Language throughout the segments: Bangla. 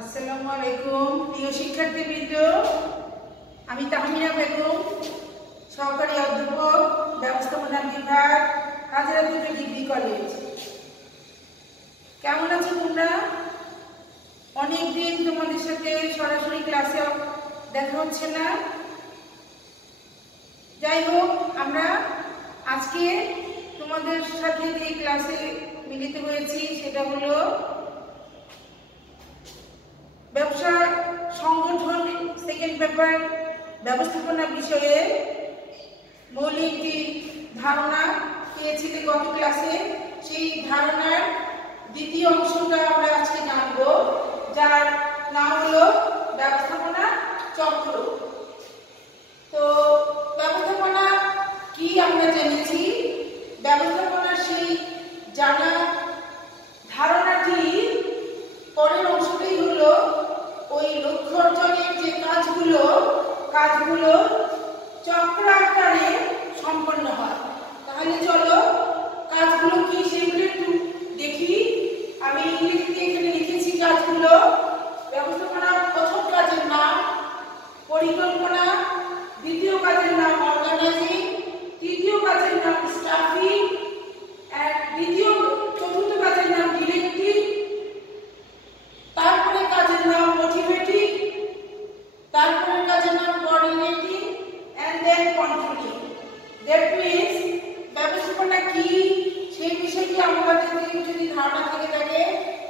আসসালামু আলাইকুম প্রিয় শিক্ষার্থীবৃন্দ, আমি তাহমিনা বেগম, সহকারী অধ্যাপক, ব্যবস্থাপনা বিভাগ, হাজারাবাদ ডিগ্রি কলেজ। কেমন আছো তোমরা? অনেকদিন তোমাদের সাথে সরাসরি ক্লাসে দেখা হচ্ছে না। যাই হোক, আমরা আজকে তোমাদের সাথে যে ক্লাসে মিলিত হয়েছি সেটা হলো ব্যবসা সংগঠন সেকেন্ড পেপার ব্যবস্থাপনা বিষয়ে মৌলিক ধারণা পেয়েছিলে গত ক্লাসে। সেই ধারণার দ্বিতীয় অংশটা আমরা আজকে জানব, যার নাম হলো ব্যবস্থাপনা চক্র। তো ব্যবস্থাপনা কি আমরা জেনেছি, ব্যবস্থাপনার সেই জানা ধারণাটি পরের অংশটাই হলো ওই লক্ষ্য অর্জনের যে কাজগুলো চক্র আকারে সম্পন্ন হয়। তাহলে চলো কাজগুলো কি সেগুলো একটু দেখি। আমি ইংরেজিতে এখানে লিখেছি কাজগুলো। ব্যবস্থাপনার প্রথম কাজের নাম পরিকল্পনা, দ্বিতীয় কাজের নাম অর্গানাইজিং, তৃতীয় কাজের নাম স্টাফিং, চতুর্থ কাজের নাম ডিরেক্টিভ, তারপরে কাজের নাম মোটিভেটিং, তারপরে কাজের নাম coordinating and then controlling. That means ব্যবস্থাপনা কি সেই বিষয়টি আমাদের যদি ধারণা থেকে থাকে,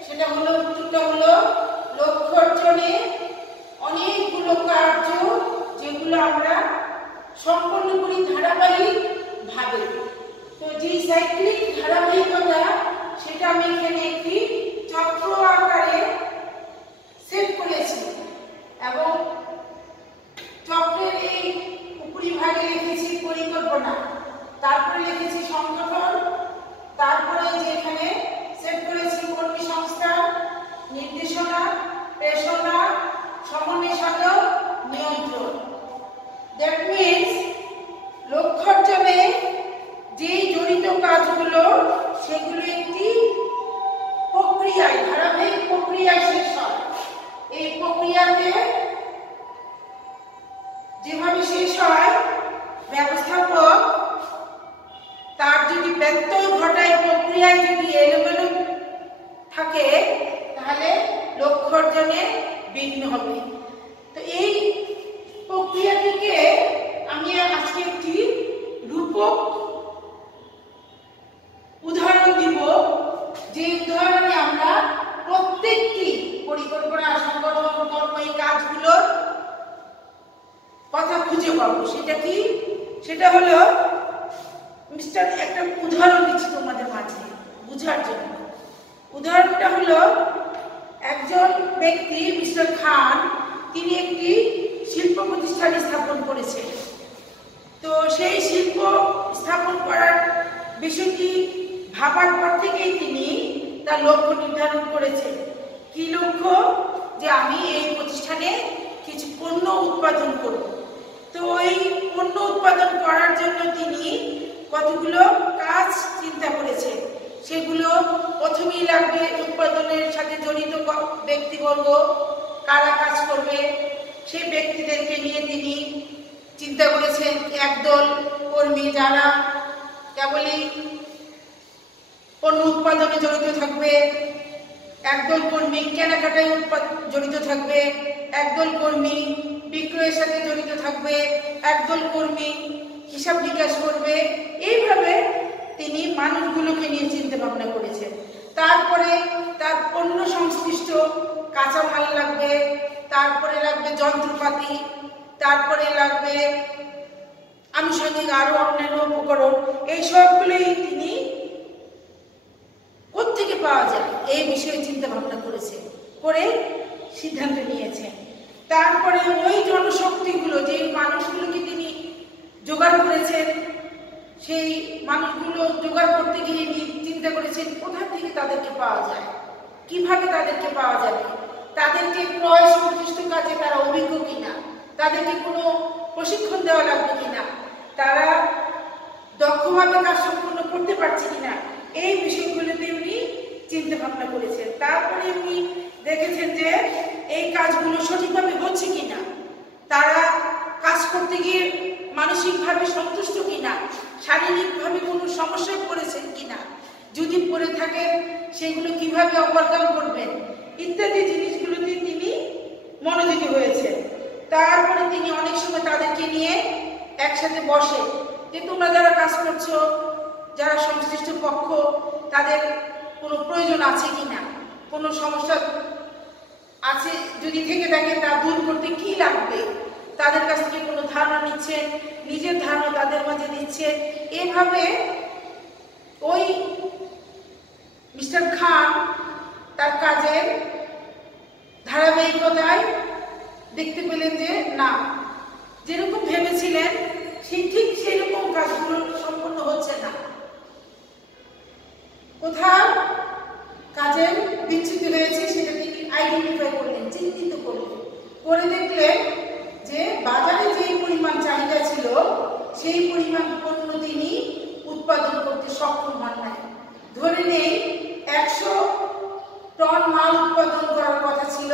সেটা হলো উত্তরটা হলো লক্ষ্য অর্জনে অনেকগুলো কার্য যেগুলো আমরা সম্পন্ন করি ধারাবাহিক ভাবে। তো যে সাইক্লিক ধারাবাহিকতা সেটা আমি এখানে একটি চক্র আকারে সেট করেছি এবং চক্রের এই উপরিভাগে লিখেছি পরিকল্পনা, তারপরে লিখেছি সংগঠন, তারপরে যে এখানে সেট করেছি কর্মী সংস্থান, নির্দেশনা, প্রেরণা, সমন্বয় সাধন, নিয়ন্ত্রণ। দ্যাট মিন্স লক্ষ্য অর্জনে যে জড়িত কাজগুলো সেগুলো একটি প্রক্রিয়ায় ধারাবাহিক প্রক্রিয়ায় শেষ হয়। এই প্রক্রিয়াতে যেভাবে শেষ হয়, ব্যবস্থাপক তার যদি ব্যত্যয় ঘটায়, প্রক্রিয়ায় যদি এলোমেলো থাকে, তাহলে লক্ষ্য অর্জনে বিঘ্ন হবে। তো এই প্রক্রিয়াটিকে আমি আজকে একটি রূপক উদাহরণ দিব, যে উদাহরণে আমরা প্রত্যেকটি পরিকল্পনা, সংগঠন, কর্ম এই কাজগুলোর কথা খুঁজে পাবো। সেটা কি? সেটা হলো একটা উদাহরণ দিচ্ছি তোমাদের মাঝে বুঝার জন্য। উদাহরণটা হলো একজন ব্যক্তি মিস্টার খান, তিনি একটি শিল্প প্রতিষ্ঠান স্থাপন করেছেন। তো সেই শিল্প স্থাপন করার বিষয়টি ভাবার পর থেকেই তিনি তার লক্ষ্য নির্ধারণ করেছেন। কি লক্ষ্য? যে আমি এই প্রতিষ্ঠানে কিছু পণ্য উৎপাদন করব। তো ওই পণ্য উৎপাদন করার জন্য তিনি কতগুলো কাজ চিন্তা করেছেন। সেগুলো প্রথমেই লাগবে উৎপাদনের সাথে জড়িত ব্যক্তিবর্গ, কারা কাজ করবে, সেই ব্যক্তিদেরকে নিয়ে তিনি চিন্তা করেছেন। একদল কর্মী যারা কেবলই পণ্য উৎপাদনে জড়িত থাকবে, একদল কর্মী কেনাকাটায় জড়িত থাকবে, একদল কর্মী বিক্রয়ের সাথে জড়িত থাকবে, একদল কর্মী হিসাব নিকাশ করবে। এইভাবে তিনি মানুষগুলোকে নিয়ে চিন্তা ভাবনা করেছেন। তারপরে তার পণ্য সংশ্লিষ্ট কাঁচামাল লাগবে, তারপরে লাগবে যন্ত্রপাতি, তারপরে লাগবে আনুষঙ্গিক আরো অন্যান্য উপকরণ। এই সবগুলোই তিনি কোত্থেকে পাওয়া যায় এই বিষয়ে চিন্তা ভাবনা করে সিদ্ধান্ত নিয়েছেন। তারপরে ওই জনশক্তিগুলো, যে মানুষগুলোকে তিনি জোগাড় করেছেন, সেই মানুষগুলো জোগাড় করতে গিয়ে চিন্তা করেছেন কোথা থেকে তাদেরকে পাওয়া যায়, কিভাবে তাদেরকে পাওয়া যাবে, তাদেরকে ক্রয় সংশ্লিষ্ট কাজে তারা অভিজ্ঞ কিনা, তাদেরকে কোনো প্রশিক্ষণ দেওয়া লাগবে কিনা, তারা দক্ষভাবে কাজ সম্পন্ন করতে পারছে কিনা, এই বিষয়গুলোতে উনি চিন্তা ভাবনা করেছেন। তারপরে উনি দেখেছেন যে কাজগুলো সঠিকভাবে হচ্ছে কিনা, তারা কাজ করতে গিয়ে মানসিকভাবে সন্তুষ্ট কিনা, শারীরিকভাবে কোনো সমস্যায় পড়েছেন কিনা, যদি পড়ে থাকেন সেগুলো কিভাবে ওভারকাম করবেন ইত্যাদি জিনিসগুলোতে তিনি মনোযোগী হয়েছেন। তারপরে তিনি অনেক সময় তাদেরকে নিয়ে একসাথে বসে যে তোমরা যারা কাজ করছো, যারা সংশ্লিষ্ট পক্ষ, তাদের কোনো প্রয়োজন আছে কিনা, কোনো সমস্যা আছে যদি থেকে থাকে তা দূর করতে কি লাগবে, তাদের কাছ থেকে কোনো ধারণা নিচ্ছে, নিজের ধারণা তাদের মাঝে দিচ্ছে। এভাবে ওই মিস্টার খান তার কাজের ধারাবাহিকতায় দেখতে পেলেন যে না, যেরকম ভেবেছিলেন ঠিক সেরকম কাজগুলো সম্পন্ন হচ্ছে না, কোথাও কাজের বিচ্যুতি হয়েছে, সেটা তিনি আইডেন্টিফাই করলেন, চিহ্নিত করলেন, করে দেখলেন যে বাজারে যে পরিমাণ চাহিদা ছিল সেই পরিমাণ পণ্য তিনি উৎপাদন করতে সক্ষম হন নাই। ধরে নেই 100 টন মাল উৎপাদন করার কথা ছিল,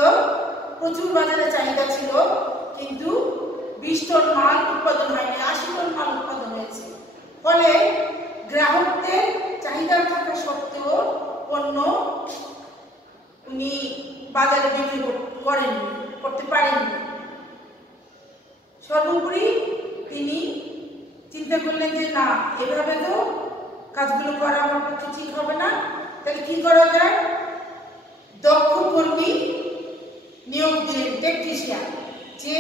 প্রচুর বাজারে চাহিদা ছিল, কিন্তু 20 টন মাল উৎপাদন হয়নি, 80 টন মাল উৎপাদন হয়েছে। ফলে গ্রাহকদের চাহিদা থাকা সত্ত্বেও পণ্য উনি বাজারে বিক্রি করতে পারেননি। সর্বোপরি তিনি চিন্তা করলেন যে না, এভাবে তো কাজগুলো করা আমার পক্ষে ঠিক হবে না, তাহলে কি করা যায়? দক্ষ কর্মী নিয়োগ দিলেন, টেকনিশিয়ান, যে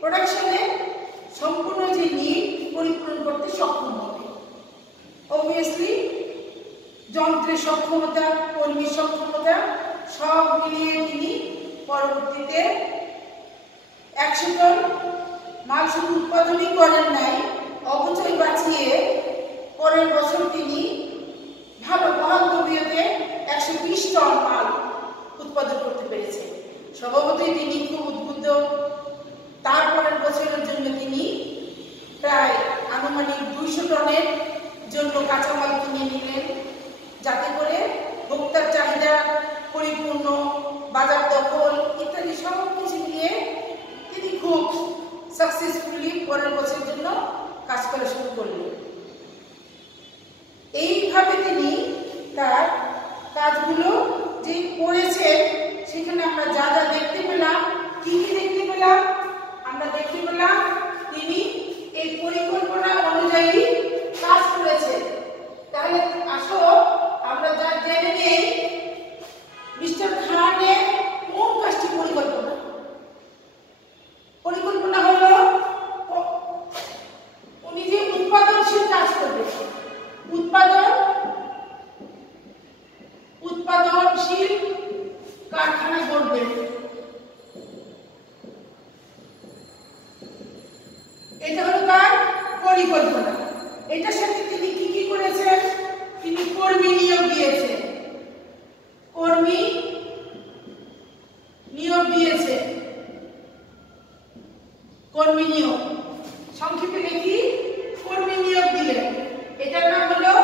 প্রোডাকশনে সম্পূর্ণ যে নিড পরিপূরণ করতে সক্ষম হবে। অবভিয়াসলি যন্ত্রের সক্ষমতা, কর্মীর সক্ষমতা সব মিলিয়ে তিনি পরবর্তীতে 100 টন মাল শুধু উৎপাদনই করেন নাই, অবচয় বাঁচিয়ে পরের বছর তিনি ভালো বহাল তবিয়তে 120 টন মাল উৎপাদন করতে পেরেছেন। স্বভাবতই তিনি খুব উদ্বুদ্ধ। তারপরের বছরের জন্য তিনি প্রায় আনুমানিক 200 টনের জন্য কাঁচামাল কিনে নিলেন, যাতে করে ভোক্তার চাহিদা পরিপূর্ণ, বাজার দখল ইত্যাদি সব কিছু নিয়ে তিনি খুব সাকসেসফুলি পরের বছরের জন্য কাজ করা শুরু করলেন। এইভাবে তিনি তার কাজগুলো যে করেছেন সেখানে আমরা যা যা দেখতে পেলাম, কি কি দেখতে পেলাম? আমরা দেখতে পেলাম তিনি এই পরিকল্পনা অনুযায়ী কাজ করেছেন। তাহলে আসো আমরা যা জেনে নেই মিস্টার খানের কোন কাজটি পরিকল্পনা। পরিকল্পনা হলো উনি যে উৎপাদনশীল কাজ করবেন, উৎপাদনশীল কারখানা গড়বেন, এটা হলো তার পরিকল্পনা। এটার সাথে তিনি কি কি করেছেন? তিনি কর্মী নিয়োগ দিয়েছেন, কর্মী নিয়োগ সংক্ষেপে দেখি, কর্মী নিয়োগ দিলেন। এটার নাম হলো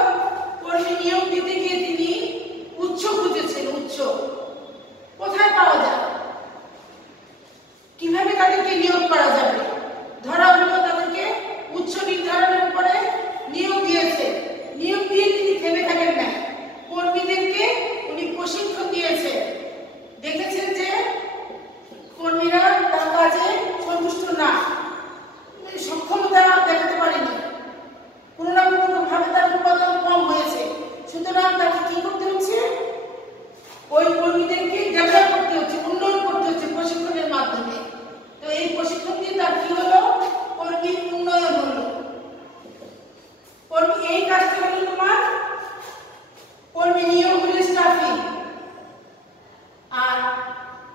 কর্মী নিয়োগ দিতে গিয়ে তিনি উৎস খুঁজেছেন। উৎস কোথায় পাওয়া যায়, কিভাবে তাদেরকে নিয়োগ করা যাবে, ধরা হলো তাদেরকে উৎস নির্ধারণের পরে নিয়োগ দিয়েছে। নিয়োগ দিয়ে তিনি থেমে থাকেন না, কর্মীদেরকে উনি প্রশিক্ষণ দিয়েছে। দেখেছেন যে কর্মীরা তার কাজে সন্তুষ্ট না, সক্ষমতা দেখাতে পারেনি, কোনো না কোনো ভাবে তার উৎপাদন কম হয়েছে। সুতরাং তাকে কি করতে হচ্ছে? ওই কর্মীদেরকে ডেভেলপ করতে হচ্ছে, উন্নয়ন করতে হচ্ছে প্রশিক্ষণের মাধ্যমে। তো এই প্রশিক্ষণ দিয়ে তার কি হলো? কর্মীর উন্নয়ন হলো। কর্মী এই কাজটা হলো তোমার কর্মী নিয়োগ হলো স্টাফিং। আর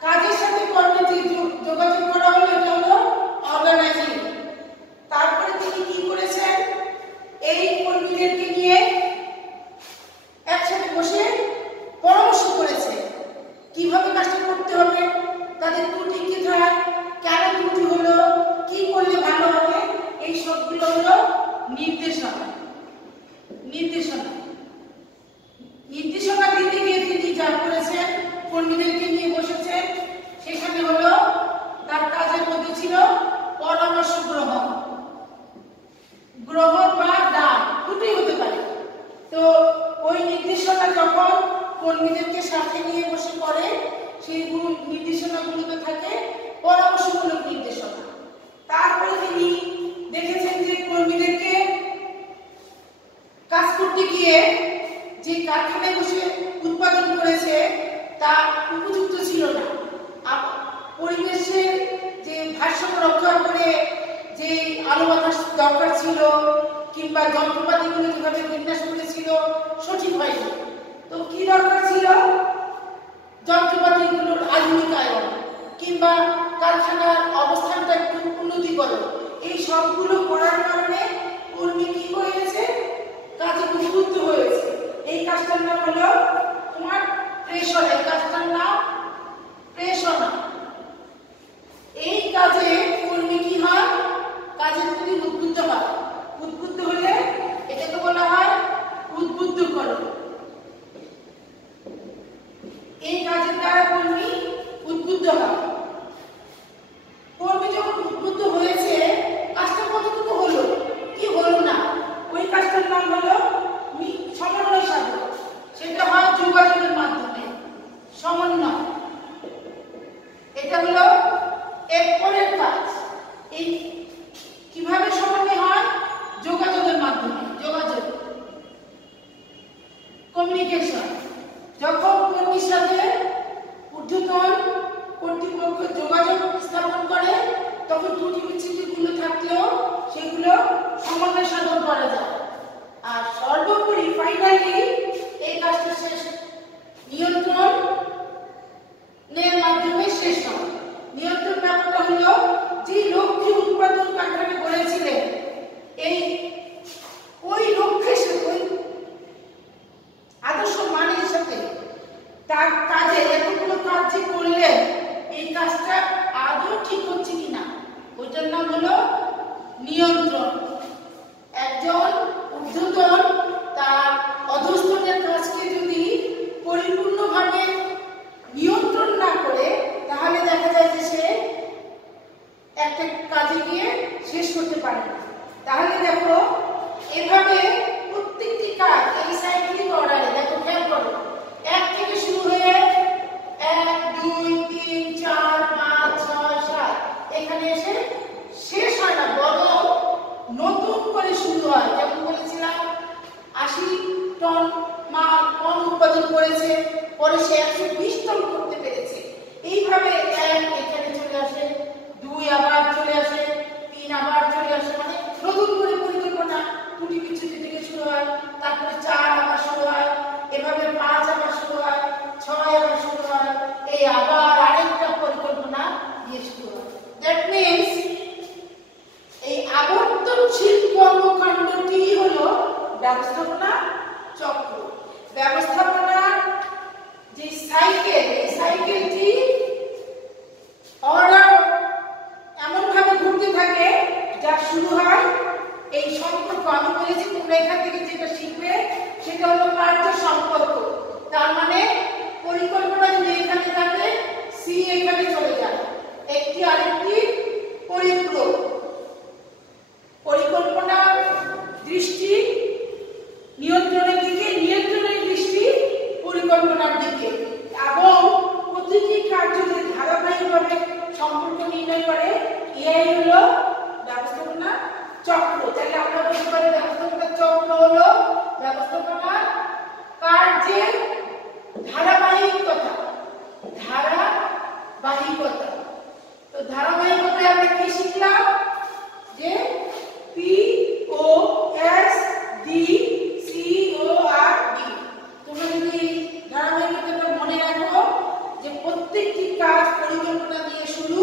কাজের সাথে কর্মীর যে যোগাযোগ করা হলো এটা হলো অর্গানাইজিং। তারপরে তিনি কি করেছেন? এই কর্মীদেরকে নিয়ে একসাথে বসে পরামর্শ করেছে কিভাবে কাজটা করতে হবে, তাদের ত্রুটি কোথায়, কেন ত্রুটি হলো, কি করলে ভালো হবে, এই সবগুলো হলো নির্দেশনা। নির্দেশনা দিতে গিয়ে তিনি যা করেছেন, কর্মীদেরকে নিয়ে বসেছেন, সেখানে হলো নির্দেশনাগুলোতে থাকে পরামর্শমূলক নির্দেশনা। তারপরে তিনি দেখেছেন যে কর্মীদেরকে কাজ করতে গিয়ে যে কারখানায় বসে উৎপাদন করেছে তা উপযুক্ত ছিল না। পরিবেশের যে ভারসাম্য রক্ষা করে যে আলো বাতাস দরকার ছিল কিংবা যন্ত্রপাতিগুলো যেভাবে বিন্যাস করেছিল সঠিক হয়নি। তো কি দরকার ছিল? যন্ত্রপাতিগুলোর আধুনিকায়ন কিংবা কারখানার অবস্থানটা একটু উন্নতিকরণ, এই সবগুলো করার কারণে কর্মী কি হয়েছে? কাজে উদ্বুদ্ধ হয়েছে। এই কাজটার নাম হলো তোমার প্রেষণ। এই কাজটার নাম প্রেষণা। এই কাজে কর্মী কি হয়? কাজের প্রতি উদ্বুদ্ধ হয়। উদ্বুদ্ধ হলে এটাকে বলা হয় উদ্বুদ্ধকরণ। এই কাজের দ্বারা কর্মী উদ্বুদ্ধ হয়। কর্মী যখন উদ্বুদ্ধ হয়েছে, কাজটা কতটুকু হলো কি হলো না, ওই কাজটার নাম হলো সমন্বয় সাধন। সেটা হয় যোগাযোগের মাধ্যমে সমন্বয়। এটা হলো এরপরের কাজ। এই কিভাবে সমন্বয় হয়? যোগাযোগের মাধ্যমে। যোগাযোগ, কমিউনিকেশন। যখন কর্মীর সাথে ঊর্ধ্বতন কর্তৃপক্ষ যোগাযোগ স্থাপন করে তখন ত্রুটি বিচ্যুতিগুলো থাকলেও সেগুলো সমন্বয় সাধন করা যায়। আর সর্বোপরি ফাইনালি এই কাজটা শেষ নিয়ন্ত্রণের মাধ্যমে শেষ হয়। নিয়ন্ত্রণ ব্যাপারটা হলো যে লক্ষ্যে উৎপাদন কারখানা করেছিলেন, ওই লক্ষ্যের সাথে আদর্শ মানের সাথে তার কাজে এতগুলো কাজ যে করলেন, এই কাজটা আদৌ ঠিক হচ্ছে কিনা, ওইটার নাম হলো নিয়ন্ত্রণ। একজন ঊর্ধ্বতন তার অধস্তনের কাজকে যদি পরিপূর্ণভাবে নিয়ন্ত্রণ না করে তাহলে দেখা যায় যে সে একটা কাজে গিয়ে শেষ করতে পারে না। তাহলে দেখো এভাবে প্রত্যেকটি কাজ এই সাইক্লিক অর্ডারে দেখো, খেয়াল করো, 1 থেকে শুরু হয়ে 1 2 3 4 5 6 7 এখানে এসে শেষ হয় না, বরং নতুন করে শুরু হয়। যেমন বলেছিলাম 80 টন মাল উৎপাদন করেছে, পরে সে 120 টন করতে পেরেছে। এইভাবে 1 এখানে চলে আসে, 2 আবার চলে আসে, 3 আবার চলে আসে, মানে নতুন করে পরিকল্পনা ত্রুটি বিচ্যুতি থেকে শুরু হয়। তারপরে 4 আবার শুরু হয়, এভাবে 5 আবার শুরু হয়, 6 আবার শুরু হয়, এই আবার আরেকটা পরিকল্পনা দিয়ে শুরু হয়। দ্যাট মিন্স এই আবর্তনশীল কর্মকাণ্ডটি হলো ব্যবস্থাপনা চক্র। ব্যবস্থাপনার যে সাইকেল, এই সাইকেলটি অর্ডার এমন ভাবে ঘুরতে থাকে যা শুরু হয় এই সম্পর্ক। আমি বলেছি তোমরা এখান থেকে যেটা শিখবে সেটা হলো কার্য সম্পর্ক। তার মানে পরিকল্পনা যদি এখানে থাকে, সি এখানে চলে যায়, একটি আরেকটি পরিপূরক। পরিকল্পনার দৃষ্টি নিয়ন্ত্রণের দিকে, নিয়ন্ত্রণের দৃষ্টি পরিকল্পনার দিকে, এবং প্রতিটি কার্য যে ধারাবাহিকভাবে সম্পর্ক নির্ণয় করে, এআই হলো ব্যবস্থাপনা চক্র। তাহলে আমরা বলতে পারি ব্যবস্থাপনা চক্র হলো ব্যবস্থাপনা কার্যের ধারাবাহিকতা। ধারাবাহিকতা, তো ধারাবাহিকতায় আমরা কি শিখলাম? যে POSDCORD। তোমরা যদি ধারাবাহিকতাটা মনে রাখো যে প্রত্যেকটি কাজ পরিকল্পনা দিয়ে শুরু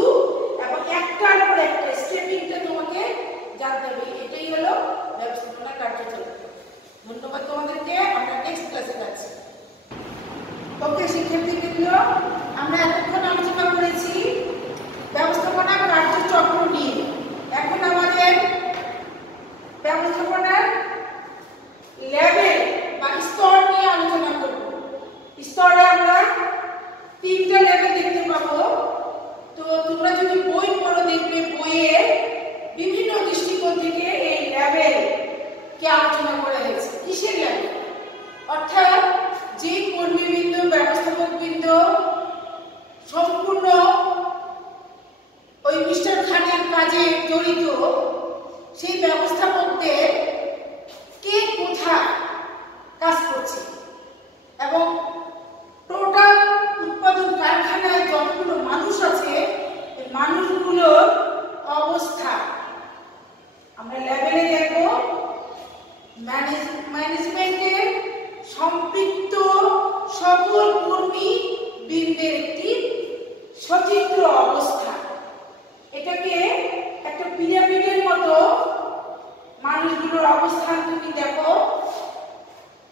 এবং একটার পর একটা স্টেপিংটা তোমাকে জানতে হবে। এটাই হলো ব্যবস্থাপনা কার্যচক্র। ধন্যবাদ তোমাদেরকে। আমরা নেক্সট ক্লাসে যাচ্ছি। ওকে শিক্ষার্থীবৃন্দ, আমরা এতক্ষণ আলোচনা করেছি ব্যবস্থাপনা কার্যচক্র নিয়ে। কাজে জড়িত সেই ব্যবস্থাপকদের কে কোথায় কাজ করছে এবং টোটাল উৎপাদন কারখানায় যতগুলো মানুষ আছে এই মানুষগুলোর অবস্থা আমরা লেভেলে দেখব। ম্যানেজমেন্টের সম্পৃক্ত সকল কর্মী বৃন্দের একটি সচিত্র অবস্থা। এটাকে একটা পিরামিডের মতো মানুষগুলোর অবস্থান তুমি দেখো।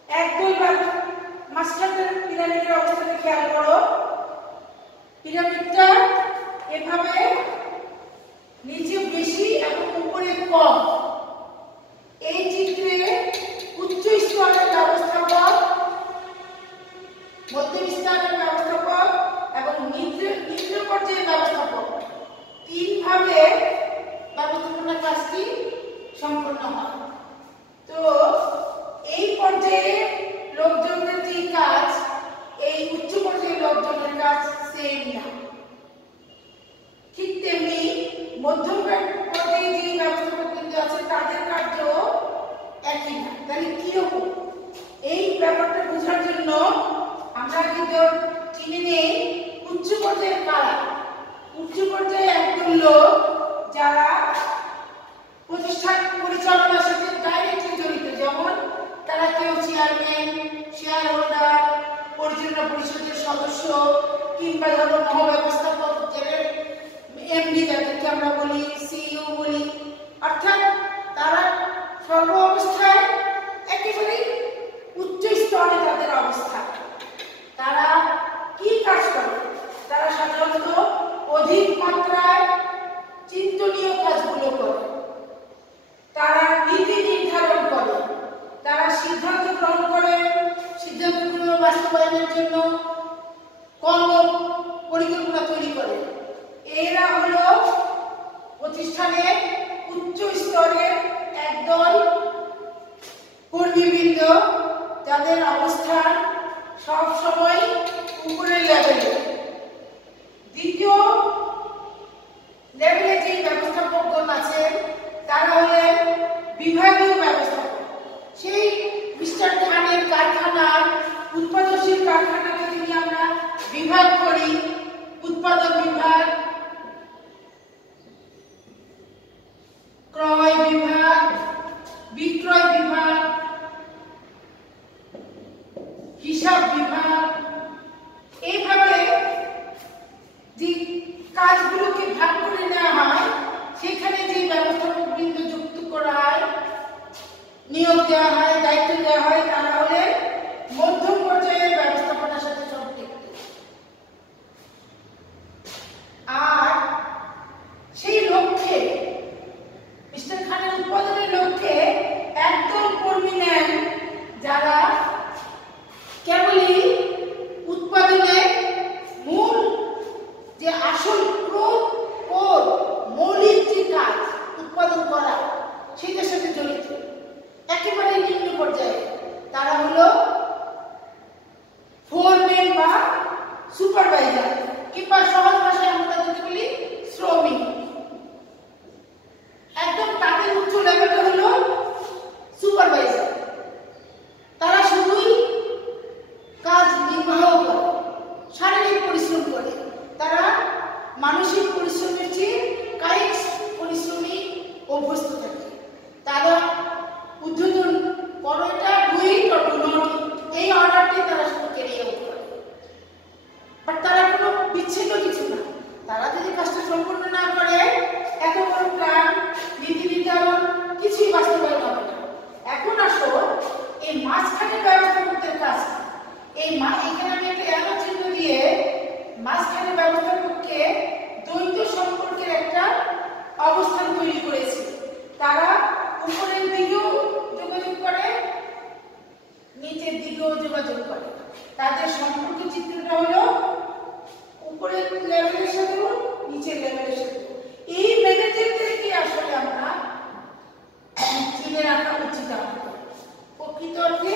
একদল মাঝখানের পিরামিডের অবস্থাটা খেয়াল করো। পিরামিডটা এভাবে নিচে বেশি এবং উপরে কম। এই চিত্রে উচ্চ স্তরের ব্যবস্থাপক, মধ্যম স্তরের ব্যবস্থাপক এবং নিম্ন পর্যায়ের ব্যবস্থাপক তিন ভাবে ব্যবস্থাপনা কাজটি সম্পন্ন হয়। তো এই পর্যায়ে লোকজনের যে কাজ এই উচ্চ পর্যায়ের লোকজনের কাজ সেম না। ঠিক তেমনি মধ্যম পর্যায়ে যে ব্যবস্থাপক কিন্তু আছে তাদের কার্য একই না। তাহলে কিরকম এই ব্যাপারটা বোঝার জন্য আমরা কিন্তু চিনে নেই উচ্চ পর্যায়ের কারা। উচ্চ পর্যায়ে একদল লোক যারা প্রতিষ্ঠান পরিচালনার সাথে ডাইরেক্টলি জড়িত, যেমন তারা কেউ চেয়ারম্যান, শেয়ার হোল্ডার, পরিচালনা পরিষদের সদস্য কিংবা ধরো মহাব্যবস্থাপক, এমডি যাদেরকে আমরা বলি, সিইও বলি। অর্থাৎ তারা সর্ব অবস্থায় একেবারে উচ্চ স্তরে তাদের অবস্থা। তারা কি কাজ করে? তারা সাধারণত অধিক মাত্রায় চিন্তনীয় কাজগুলো করে, তারা নীতি নির্ধারণ করে, তারা সিদ্ধান্ত গ্রহণ করে, সিদ্ধান্তগুলো বাস্তবায়নের জন্য কর্ম পরিকল্পনা তৈরি করে। এরা হলো প্রতিষ্ঠানের উচ্চ স্তরের একদল কর্মীবৃন্দ যাদের অবস্থান সব সময় উপরের লেভেলে। দ্বিতীয় লেভেলে যে ব্যবস্থাপকগণ আছেন তারা হলেন বিভাগীয় ব্যবস্থাপক। সেই মিস্টার খানের কারখানার উৎপাদনশীল কারখানাকে যদি আমরা বিভাগ করি, উৎপাদন বিভাগ, ক্রয় বিভাগ, বিক্রয় বিভাগ, হিসাব বিভাগ, এইভাবে যে কাজগুলোকে ভাগ করে নেওয়া হয় সেখানে যে ব্যবস্থাপক বৃন্দ যুক্ত করা হয়, নিয়োগ দেওয়া হয়, দায়িত্ব দেওয়া হয়, তারা হলেন মধ্যম পর্যায়ের ব্যবস্থাপনার সাথে সম্পৃক্ত। আর সেই লক্ষ্যে মিস্টার খানের উৎপাদনের লক্ষ্যে একদল কর্মী নেন যারা কেবলই উৎপাদনের মূল যে আসল মৌলিক যে কাজ উৎপাদন করা সেটার সাথে জড়িত, একেবারে নিম্ন পর্যায়ে। তারা হলো ফোরম্যান বা সুপারভাইজার, কিংবা সহজ ভাষায় আমরা যদি বলি শ্রমিক। একদম তাদের উচ্চ লেভেলটা হলো সুপারভাইজার। তারা শুধুই কাজ নির্বাহ করে, শারীরিক পরিশ্রম করে। তারা মানসিক পরিশ্রমের চেয়ে কায়িক পরিশ্রমে অভ্যস্ত থাকে। তারা উদ্বোধন পরোটা ডুইট অর ডু নট এই অর্ডারটি তারা শুধু ক্যারি আউট করে। বাট তারা কোনো বিচ্ছিন্ন কিছু না। তারা যদি কাজটা সম্পূর্ণ না করে এত বড় প্ল্যান, নীতি নির্ধারণ কিছুই বাস্তবায়ন হবে না। এখন আসো এই মাঝখানে ব্যবস্থাপকদের কাজ। এখানে আমি একটা এরো চিহ্ন দিয়ে মাঝখানে ব্যবস্থাপককে দ্বৈত সম্পর্কের একটা অবস্থান তৈরি করেছি। তারা উপরের দিকেও যোগাযোগ করে, নিচের দিকেও যোগাযোগ করে। তাদের সম্পর্ক চিত্রটা হলো উপরের লেভেলের সাথেও নিচের লেভেলের সাথে। এই ম্যানেজারদেরকে আসলে আমরা চিনে রাখা উচিত আমাদের। প্রকৃত অর্থে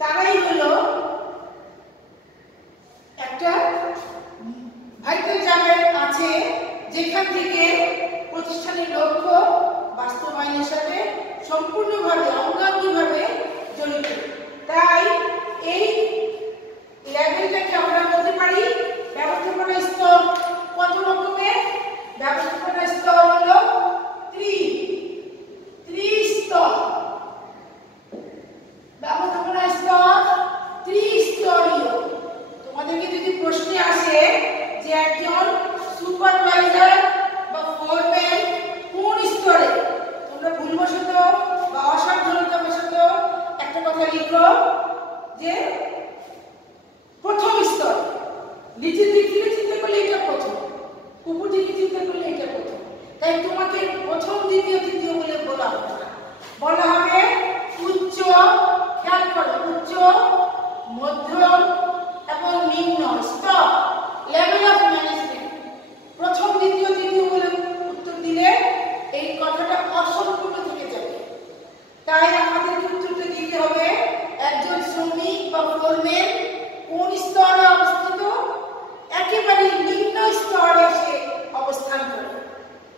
তারাই হলো একটা ভাইটাল জায়গায় আছে যেখান থেকে প্রতিষ্ঠানের লক্ষ্য বাস্তবায়নের সাথে সম্পূর্ণভাবে অঙ্গাঙ্গিভাবে জড়িত। তাই এই লেভেলটাকে আমরা বলতে পারি ব্যবস্থাপনা স্তর কত রকমের? ব্যবস্থাপনা স্তর হলো ত্রিস্তর। ব্যবস্থাপনা স্তর ত্রিস্তরীয়। তোমাদেরকে যদি প্রশ্নে আসে যে একজন সুপারভাইজার বা ফোরম্যান কোন স্তরে, তোমরা ভুলবশত বা অসাবধানতাবশত একটা কথা লিখো যে প্রথম স্তর। নিচের দিক থেকে চিন্তা করলে এটা প্রথম, উপর দিকে চিন্তা করলে এটা প্রথম। তাই তোমাকে প্রথম, দ্বিতীয়, তৃতীয় বলে বলা হবে না, বলা হবে উচ্চ। খেয়াল করো, উচ্চ, মধ্যম এবং নিম্ন স্তর, লেভেল অফ ম্যানেজমেন্ট। প্রথম, দ্বিতীয়, তৃতীয় বলে উত্তর দিলে এই কথাটা অসম্পূর্ণ থেকে যাবে। তাই আমাদের উত্তরটা দিতে হবে একজন শ্রমিক বা ফোরম্যান কোন স্তরে অবস্থিত? একেবারে নিম্ন স্তরে সে অবস্থান করে।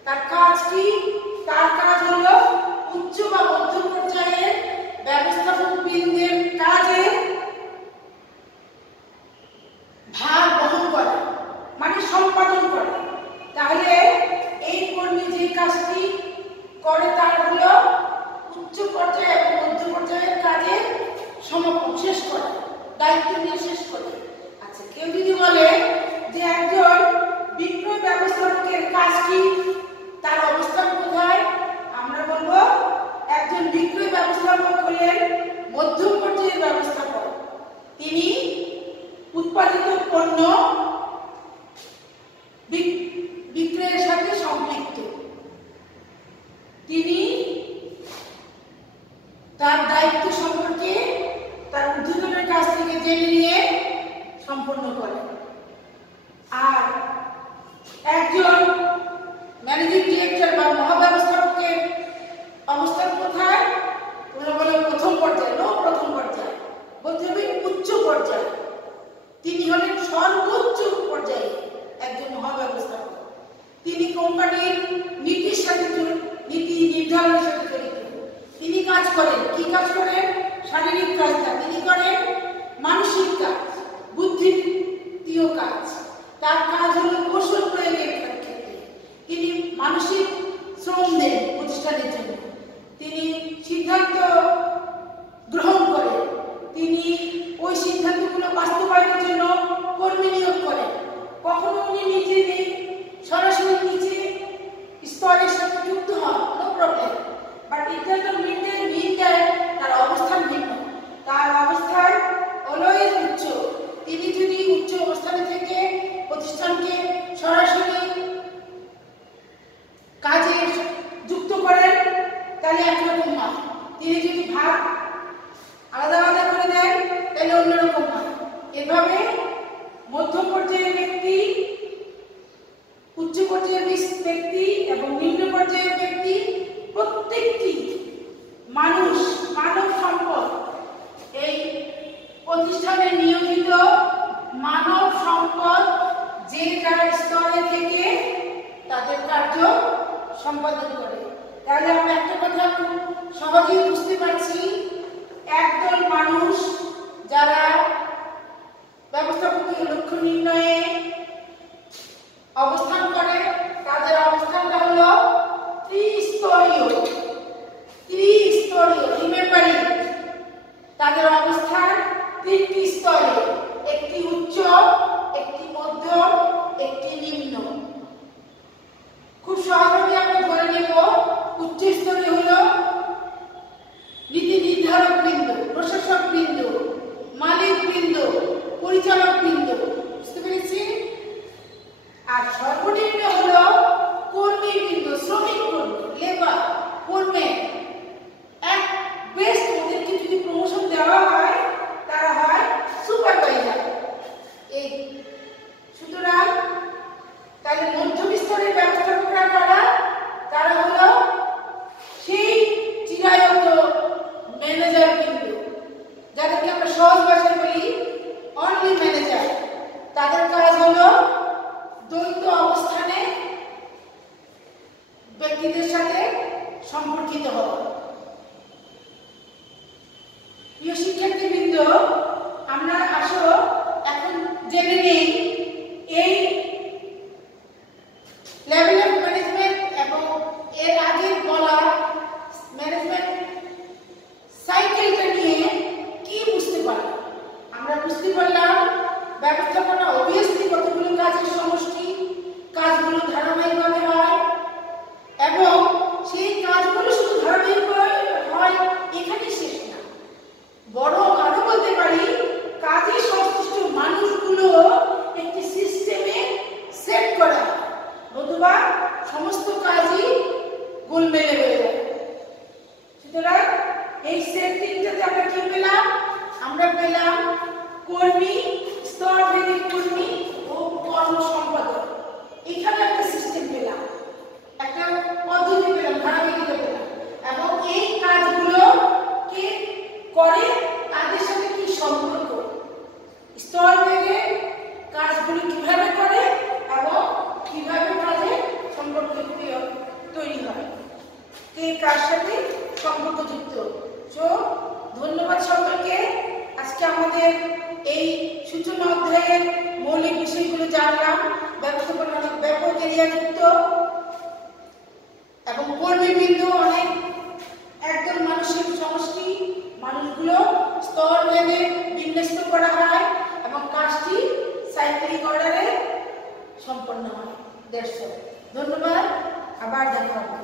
তার কাজ কি? তার কাজ হলো উচ্চ বা মধ্য পর্যায়ের ব্যবস্থাপক বৃন্দের কাজে ভার বহন করা, মানে সম্পাদন করা। তাহলে এই কর্মী যে কাজটি করে তার হলো উচ্চ পর্যায়ে এবং মধ্য পর্যায়ের কাজে সমাপন, শেষ করা, দায়িত্ব নিয়ে শেষ করে। আচ্ছা, কেউ যদি বলে যে একজন বিক্রয় ব্যবস্থাপকের কাজ কি, তার অবস্থান কোথায়? আমরা বলবো একজন বিক্রয় ব্যবস্থাপক হলেন মধ্যম পর্যায়ের ব্যবস্থাপক। তিনি উৎপাদিত পণ্য বিক্রয়ের সাথে সম্পৃক্ত। তিনি তার দায়িত্ব সম্পর্কে তার ঊর্ধ্বতনের কাছ থেকে জেনে নিয়ে সম্পন্ন করেন। আর একজন ম্যানেজিং ডিরেক্টর বা মহাব্যবস্থাপকের অবস্থান কোথায়? তোমরা বলো প্রথম পর্যায়ে। প্রথম পর্যায়ে বলতে হবে উচ্চ পর্যায়ে। তিনি হলেন সর্বোচ্চ পর্যায়ে একজন মহাব্যবস্থাপক। তিনি কোম্পানির নীতির সাথে, নীতি নির্ধারণের সাথে জড়িত। তিনি কাজ করেন, কি কাজ করেন? শারীরিক কাজ না, তিনি করেন মানসিক কাজ, বুদ্ধিদীয় কাজ। তার কাজ হলো কৌশল প্রয়োগের ক্ষেত্রে তিনি মানসিক শ্রম দেন প্রতিষ্ঠানের জন্য। তিনি সিদ্ধান্ত গ্রহণ করেন, তিনি ওই সিদ্ধান্তগুলো বাস্তবায়নের জন্য কর্মী নিয়োগ করেন। কখনো উনি নিজে সরাসরি নিচে স্তরের সাথে যুক্ত হন, no problem, but it doesn't mean that তার অবস্থান ভিন্ন। তার অবস্থান অলওয়েজ উচ্চ। তিনি যদি উচ্চ অবস্থানে থেকে প্রতিষ্ঠানকে সরাসরি কাজে যুক্ত করেন তাহলে একরকম হয়। তিনি যদি ভাগ আলাদা আলাদা করে দেন তাহলে অন্যরকম হয়। এভাবে মধ্যম পর্যায়ের ব্যক্তি, উচ্চ পর্যায়ের ব্যক্তি এবং নিম্ন পর্যায়ের ব্যক্তি, প্রত্যেকটি মানুষ, মানব সম্পদ, এই প্রতিষ্ঠানে নিয়োজিত মানব সম্পদ যে যার স্তরে থেকে তাদের কার্য সম্পাদন করে। তাহলে আমরা একটা কথা খুব সহজেই বুঝতে পারছি, একদল মানুষ যারা ব্যবস্থাপকের লক্ষ্য নির্ণয়ে অবস্থান করে তাদের অবস্থানটা হলো ত্রিস্তরীয়। রিমেম্বারিং, তাদের অবস্থান তিনটি স্তরে, একটি উচ্চ, একটি মধ্যম, একটি নিম্ন। খুব সহজভাবে আমরা ধরে নেব উচ্চ স্তরে হলো নীতি নির্ধারক বৃন্দ, প্রশাসক বৃন্দ, মালিক বৃন্দ, পরিচালক বৃন্দ। বুঝতে পেরেছি? আর সর্বনিম্ন ব্যক্তিদের সাথে সম্পর্কিত হওয়া। প্রিয় শিক্ষার্থীবৃন্দ, আমরা আসো এখন জেনে নেই এই লেভেল অফ ম্যানেজমেন্ট এবং এর আগে বলা ম্যানেজমেন্ট সাইকেলটা নিয়ে কি বুঝতে পারলাম। আমরা বুঝতে পারলাম ব্যবস্থাপনা অবভিয়াসলি কতগুলো কাজের সমষ্টি, কাজগুলো ধারাবাহিকভাবে হয় এবং সেই কাজগুলো শুধু ধারাবাহিকভাবে হয় এখানেই শেষ না, বরং আরো বলতে পারি কাজে সংশ্লিষ্ট মানুষগুলো একটি সিস্টেমে সেট করা, নতুবা সমস্ত কাজই গোলমেলে হয়ে যায়। সুতরাং এই সেটিংটাতে আমরা কি পেলাম? আমরা পেলাম কর্মী, স্তরভেদে কর্মী ও কর্ম সম্পাদক। এখানে একটা সিস্টেম পেলাম, একটা পদ্ধতি পেলাম, ধারাবাহিকতা পেলাম এবং এই কাজগুলো কে করে, তাদের সাথে কি সম্পর্ক, স্তরভেদে কাজগুলো কিভাবে করে এবং কিভাবে কাজে সম্পর্ক তৈরি হয়, কে কার সাথে সম্পর্কযুক্ত। তো ধন্যবাদ সকলকে। আজকে আমাদের এই সূচনা অধ্যায়ের মৌলিক বিষয়গুলো জানলাম। ব্যবস্থাপনা অনেক ব্যাপক এরিয়াযুক্ত এবং কর্মীবৃন্দ অনেক একদল মানুষের সমষ্টি, মানুষগুলো স্তরভেদে বিন্যস্ত করা হয় এবং কাজটি সাইক্লিক অর্ডারে সম্পন্ন হয়। ধন্যবাদ, আবার দেখা হবে।